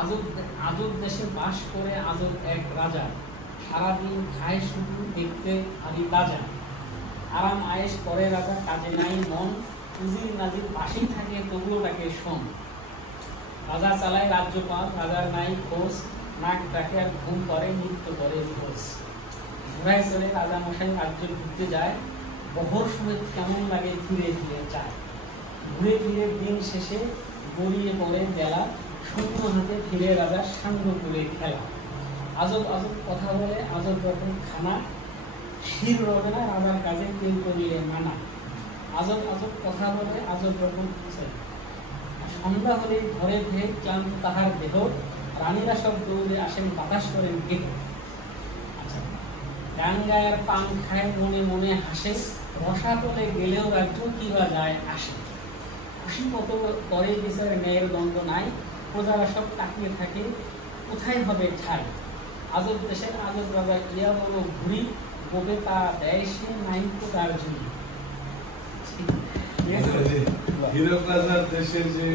আজব আজব দেশে বাস করে আজব এক রাজা, সারাদিন খায় শুধু দেখতে ভারী তাজা। আরাম আয়েশ করে রাজা, কাজে নাই মন, উজির নাজির পাশেই থাকে তবুও তাকে শোন। রাজা চালায় রাজ্যপাল, রাজার নাই খোঁজ, নাক ডাকে আর ঘুম করে, নৃত্য করে খোঁজ। ঘোড়ায় চলে রাজা মশাই রাজ্য ঘুরতে যায়, বহর সময় কেমন লাগে ফিরে ফিরে চায়। ঘুরে ফিরে দিন শেষে গড়িয়ে পড়ে বেলা, শূন্য হাতে ফিরে রাজা সাঙ্গ করে খেলা। আজব আজব কথা বলে আজব রকম খানা, শির রবে না রাজার কাজে কেউ করিলে মানা। আজব আজব কথা বলে আজব রকম সন্ধ্যা হলে ঘরে ফের ক্লান্ত তাহার দেহ, রানীরা সব দৌড়ে আসেন বাতাস করেন গেহ। আচ্ছা, গান গায় আর পান খায় মনে মনে হাসে, রসাতলে গেলেও রাজ্য কি বা যায় আসে। খুশি মত করে বিচার ন্যায়ের দ্বন্দ্ব নাই, প্রজারা সব তাকিয়ে থাকে কোথায় হবে ঠাই। আজব দেশের আজব রাজা ইয়া বলো ঘুরি, বলে তা দেয় সে নাই তো তার ঝুড়ি। হীরক রাজার দেশের যে